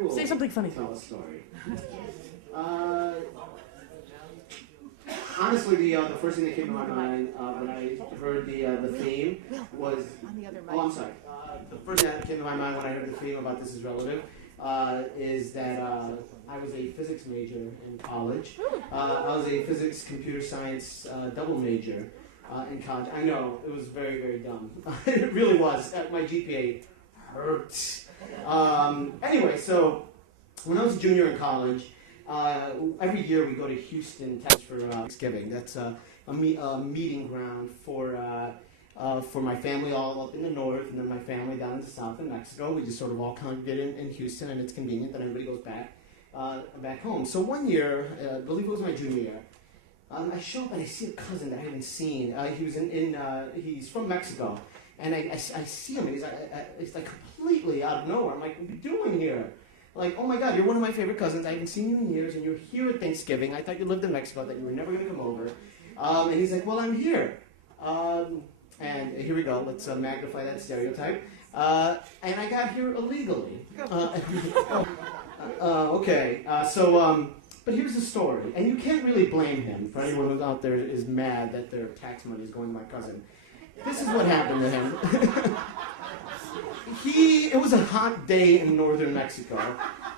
will say something funny. tell a story. Honestly, the first thing that came to my mind when I heard the theme was... Oh, I'm sorry. The first thing that came to my mind when I heard the theme about This Is Relative is that I was a physics major in college. I was a physics computer science double major in college. I know, it was very, very dumb. It really was. My GPA hurt. Anyway, so when I was a junior in college, every year we go to Houston, Texas for Thanksgiving. That's a meeting ground for my family all up in the north, and then my family down in the south in Mexico. We just sort of all congregate in Houston, and it's convenient that everybody goes back home. So one year, I believe it was my junior year, I show up and I see a cousin that I haven't seen. He was he's from Mexico, and I see him, and he's like completely out of nowhere. I'm like, what are you doing here? Like, oh my God, you're one of my favorite cousins. I haven't seen you in years, and you're here at Thanksgiving. I thought you lived in Mexico, that you were never going to come over. And he's like, well, I'm here. And here we go. Let's magnify that stereotype. And I got here illegally. Okay. But here's the story. And you can't really blame him. For anyone who's out there is mad that their tax money is going to my cousin. This is what happened to him. It was a hot day in northern Mexico.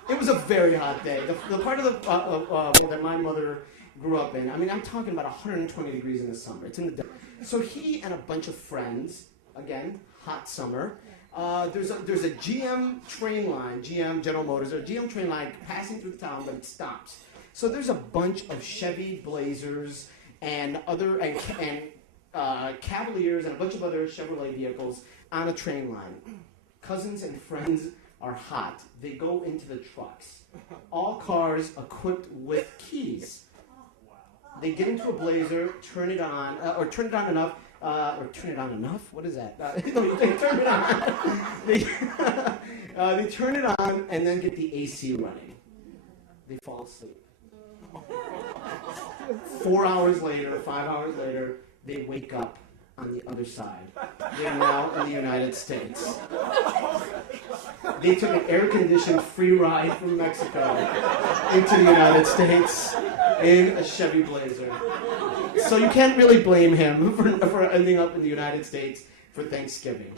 It was a very hot day. The part of that my mother grew up in, I mean, I'm talking about 120 degrees in the summer. It's in the desert. So he and a bunch of friends, again, hot summer, there's a GM train line, GM, General Motors, or GM train line passing through the town, but it stops. So there's a bunch of Chevy Blazers and Cavaliers and a bunch of other Chevrolet vehicles on a train line. Cousins and friends are hot. They go into the trucks. All cars equipped with keys. They get into a Blazer, turn it on, or turn it on enough, or turn it on enough? What is that? No, they turn it on. They turn it on and then get the AC running. They fall asleep. 4 hours later, 5 hours later, they wake up on the other side. They're now in the United States. They took an air-conditioned free ride from Mexico into the United States in a Chevy Blazer. So you can't really blame him for ending up in the United States for Thanksgiving.